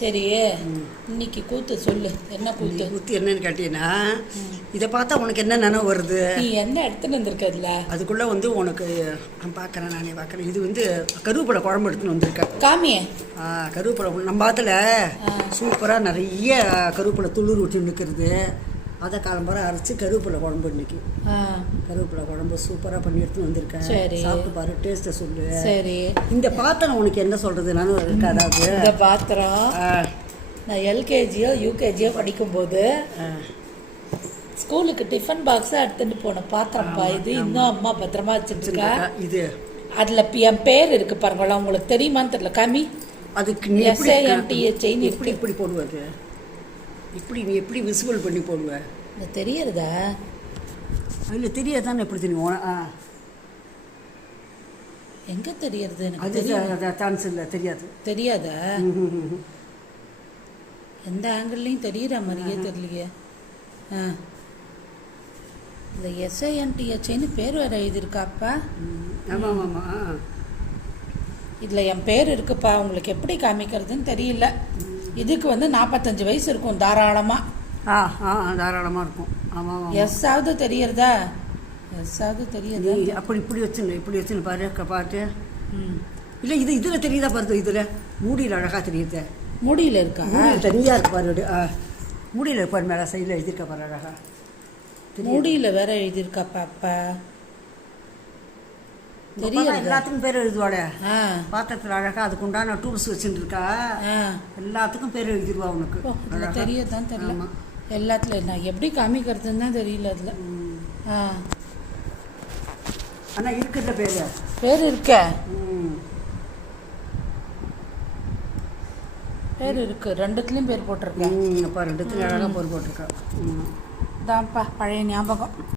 சரி, இன்னைக்கு கூத்து சொல்லு. என்ன கூத்து? கூத்து என்னன்னு கேட்டீங்கன்னா, இதை பார்த்தா உனக்கு என்ன நினைவு வருது? நீ என்ன எடுத்துன்னு வந்திருக்கதுல? அதுக்குள்ளே உனக்கு நான் பார்க்குறேன், நானே பார்க்குறேன். இது கருவேப்பிலை குழம்பு எடுத்துன்னு வந்திருக்கேன். காமியே. கருவேப்பிலை நம்ம பாத்தில் சூப்பராக நிறைய கருவேப்பிலை துளிர் விட்டு நிற்கிறது. அதை காலம்பரம் அரைச்சி கருவேப்பிலை குழம்பு இன்னைக்கு. கருவேப்பிலை குழம்பு சூப்பராக பண்ணி எடுத்துன்னு வந்திருக்கேன். சரி, சாப்பிட்டு பாரு, டேஸ்ட்டை சொல்லு. சரி. இந்த பாத்திரம் உனக்கு என்ன சொல்கிறது? நானும் இருக்காது. இந்த பாத்திரம் நான் எல்கேஜியோ யூகேஜியோ படிக்கும்போது ஸ்கூலுக்கு டிஃபன் பாக்ஸை எடுத்துட்டு போன பாத்திரம்ப்பா இது. இன்னும் அம்மா பத்திரமா வச்சுருக்கா. இது அதில் என் பேர் இருக்கு பாருங்களா, உங்களுக்கு தெரியுமான்னு தெரியல. காமி. அதுக்கு நீ செயின் எப்படி இப்படி போடுவது? இப்படி நீ எப்படி விசிபிள் பண்ணி போடுவ? தெரியறதா? அதில் தெரியாதானே? எப்படி தெரியும்? எங்கே தெரியறது? அது சான்ஸ் இல்லை, தெரியாது. தெரியாதா? எந்த ஆங்கிள்லையும் தெரியுற மாதிரியே தெரியலையே. இந்த எஸ்ஐஎன்டிஹெச்னு பேர் வேறு எழுதியிருக்காப்பா. ஆமாம் ஆமாம். இதில் என் பேர் இருக்குப்பா. உங்களுக்கு எப்படி காமிக்கிறதுன்னு தெரியல. இதுக்கு 45 வயசு இருக்கும் தாராளமாக. தாராளமாக இருக்கும். ஆமாம். எஸ்ஸாவது தெரியறதா? எஸ்ஸாவது தெரியுது. அப்படி இப்படி வச்சுன்னு பாரு பார்த்து. இல்லை இதில் தெரியுதா பாரு? இதில் மூடியில் அழகாக தெரியுது. மூடியில் இருக்கா? தனியாக இருக்கு பாரு. மூடியில் இருப்பார், மேலே சைடில் எழுதியிருக்கா பாரு அழகா. மூடியில் வேற எழுதியிருக்காப்பா. அப்பா தெரியும். எல்லாத்துக்கும் பேர் எழுதுவாட. பாத்திரத்தில் அழகா அதுக்கு உண்டான டூல்ஸ் வச்சுட்டு இருக்கா. எல்லாத்துக்கும் பேர் எழுதிடுவா உனக்கு. தெரியதான் தெரியல. எல்லாத்துல நான் எப்படி காமிக்கிறதுன்னு தான் தெரியல அதில். ஆனால் இருக்கிற பேர் இருக்க. பேர் இருக்கு. ரெண்டுத்துலேயும் பேர் போட்டிருக்கேன். அப்போ ரெண்டுத்துலையும் அழகாக பேர் போட்டிருக்கேன். தான்ப்பா பழைய ஞாபகம்.